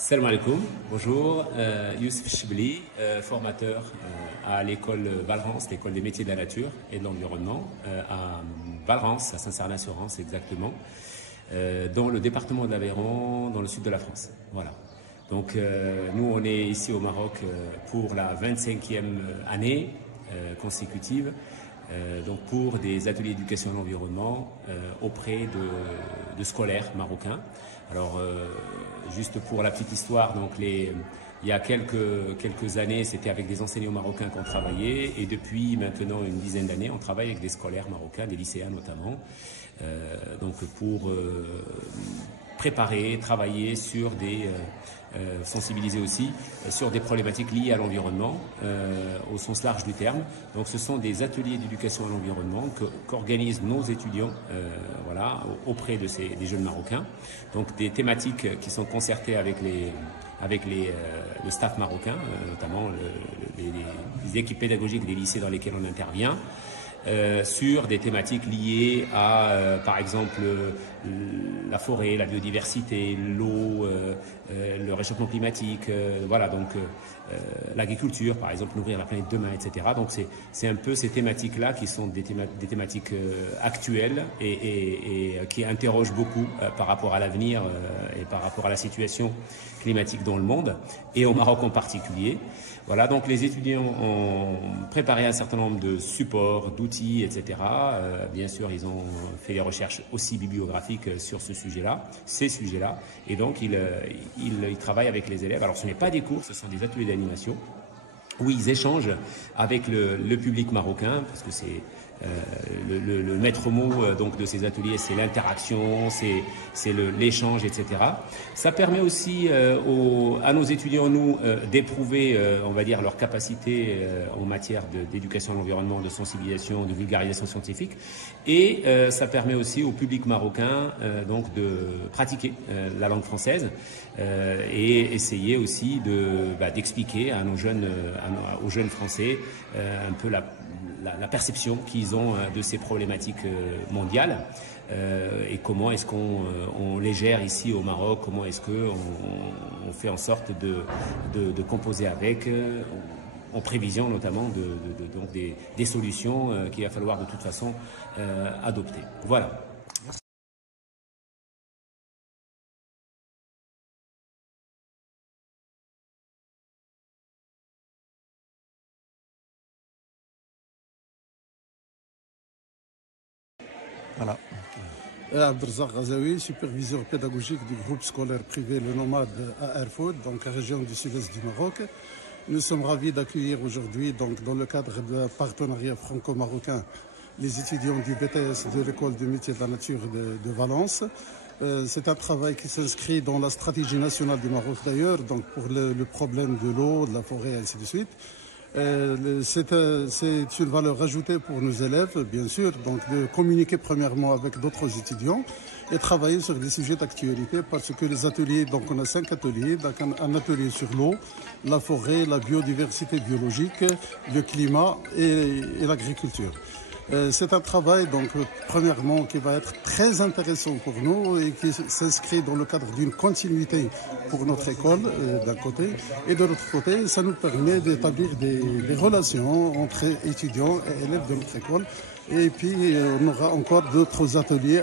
Salam alaikum, bonjour, Youssef Chibli, formateur à l'école Valrance, l'école des métiers de la nature et de l'environnement, à Valrance, à Saint-Cernin-sur-Rance exactement, dans le département de l'Aveyron, dans le sud de la France. Voilà. Donc nous on est ici au Maroc pour la 25e année consécutive, donc pour des ateliers d'éducation à l'environnement auprès de scolaires marocains. Alors juste pour la petite histoire, donc il y a quelques années, c'était avec des enseignants marocains qu'on travaillait, et depuis maintenant une dizaine d'années, on travaille avec des scolaires marocains, des lycéens notamment, donc pour préparer, travailler sur sensibiliser aussi sur des problématiques liées à l'environnement au sens large du terme. Donc ce sont des ateliers d'éducation à l'environnement qu'organisent nos étudiants voilà, auprès des jeunes marocains. Donc des thématiques qui sont concertées avec le staff marocain, notamment les équipes pédagogiques des lycées dans lesquels on intervient. Sur des thématiques liées à, par exemple, la forêt, la biodiversité, l'eau, le réchauffement climatique, voilà, donc l'agriculture, par exemple, nourrir la planète demain, etc. Donc c'est un peu ces thématiques-là qui sont des thématiques actuelles et qui interrogent beaucoup par rapport à l'avenir et par rapport à la situation climatique dans le monde et au Maroc en particulier. Voilà, donc les étudiants ont préparé un certain nombre de supports, d'outils, etc. Bien sûr, ils ont fait des recherches aussi bibliographiques sur ces sujets-là, et donc ils travaillent avec les élèves. Alors ce n'est pas des cours, ce sont des ateliers d'animation où ils échangent avec le public marocain, parce que c'est le maître mot donc de ces ateliers, c'est l'interaction, c'est l'échange, etc. Ça permet aussi à nos étudiants, nous, d'éprouver, on va dire, leur capacité en matière d'éducation à l'environnement, de sensibilisation, de vulgarisation scientifique, et ça permet aussi au public marocain donc de pratiquer la langue française et essayer aussi d'expliquer à aux jeunes français un peu la perception qu'ils ont de ces problématiques mondiales et comment est-ce qu'on les gère ici au Maroc, comment est-ce qu'on fait en sorte de composer avec, en prévision notamment donc des solutions qu'il va falloir de toute façon adopter. Voilà. Voilà. Abdelrazak Ghazaoui, superviseur pédagogique du groupe scolaire privé Le Nomade à Erfoud, donc la région du sud-est du Maroc. Nous sommes ravis d'accueillir aujourd'hui, donc dans le cadre d'un partenariat franco-marocain, les étudiants du BTS de l'école des métiers de la nature de Valence. C'est un travail qui s'inscrit dans la stratégie nationale du Maroc d'ailleurs, donc pour le problème de l'eau, de la forêt, et ainsi de suite. C'est une valeur ajoutée pour nos élèves, bien sûr, donc de communiquer premièrement avec d'autres étudiants et travailler sur des sujets d'actualité, parce que les ateliers, donc on a 5 ateliers, donc un atelier sur l'eau, la forêt, la biodiversité biologique, le climat et l'agriculture. C'est un travail, donc, premièrement, qui va être très intéressant pour nous et qui s'inscrit dans le cadre d'une continuité pour notre école, d'un côté. Et de l'autre côté, ça nous permet d'établir des relations entre étudiants et élèves de notre école. Et puis, on aura encore d'autres ateliers.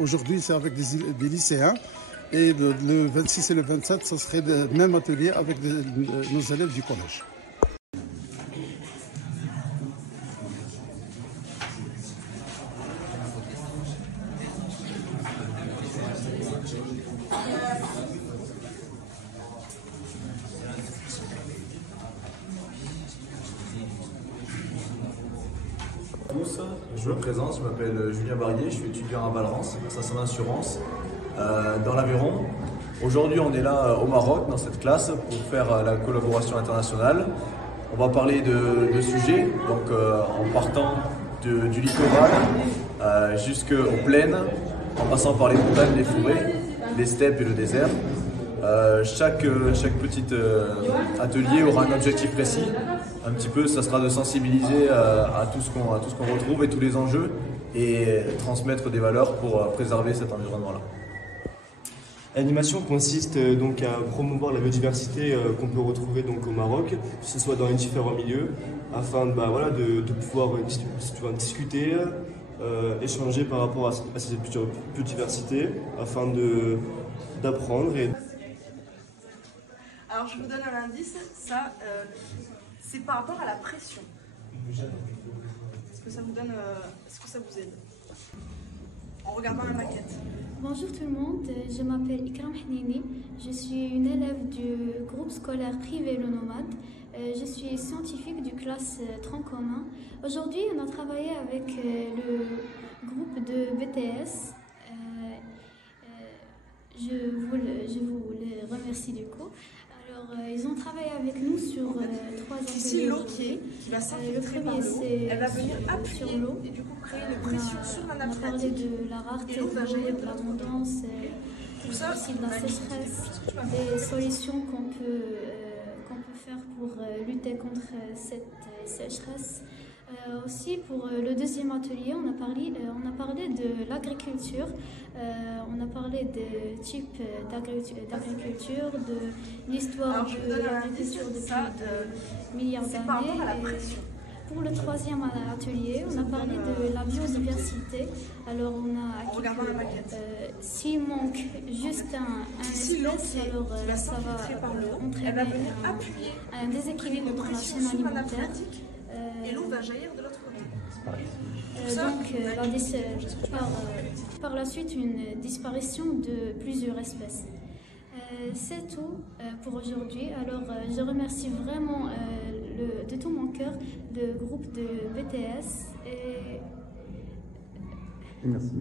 Aujourd'hui, c'est avec des lycéens. Et le 26 et le 27, ce serait le même atelier avec nos élèves du collège. Je me présente, je m'appelle Julien Barrier, je suis étudiant à Valrance, à Saint-Cernin-sur-Rance, dans l'Aveyron. Aujourd'hui, on est là au Maroc, dans cette classe, pour faire la collaboration internationale. On va parler de sujets, donc en partant du littoral jusqu'aux plaines, en passant par les montagnes, les forêts, les steppes et le désert. Chaque petit atelier aura un objectif précis. Un petit peu, ça sera de sensibiliser à tout ce qu'on retrouve et tous les enjeux, et transmettre des valeurs pour préserver cet environnement-là. L'animation consiste donc à promouvoir la biodiversité qu'on peut retrouver donc au Maroc, que ce soit dans les différents milieux, afin de pouvoir discuter, échanger par rapport à cette biodiversité, afin d'apprendre. Alors je vous donne un indice, ça c'est par rapport à la pression. Est-ce que ça vous donne, est-ce que ça vous aide? En regardant la maquette. Bonjour tout le monde, je m'appelle Ikram Hnini, je suis une élève du groupe scolaire privé Le Nomade. Je suis scientifique du classe tronc commun. Aujourd'hui, on a travaillé avec le groupe de BTS. Je vous les remercie du coup. Alors, ils ont travaillé avec nous sur 3 ateliers. Ici, l'eau qui va s'infiltrer par l'eau, elle va venir appuyer sur l'eau et du coup créer une pression sur la nappe phréatique. On a parlé de la rareté de l'eau, de l'abondance, aussi de la sécheresse, des solutions qu'on peut faire pour lutter contre cette sécheresse. Aussi pour le deuxième atelier, on a parlé de l'agriculture, on a parlé des types d'agriculture, de l'histoire de l'agriculture depuis de milliards d'années. Pour le troisième atelier, on a parlé de la biodiversité. Alors on a s'il manque juste un espèce, alors ça va entraîner un déséquilibre dans la chaîne alimentaire. Et l'eau va jaillir de l'autre côté. Donc, par la suite, une disparition de plusieurs espèces. C'est tout pour aujourd'hui. Alors, je remercie vraiment de tout mon cœur le groupe de BTS. Merci.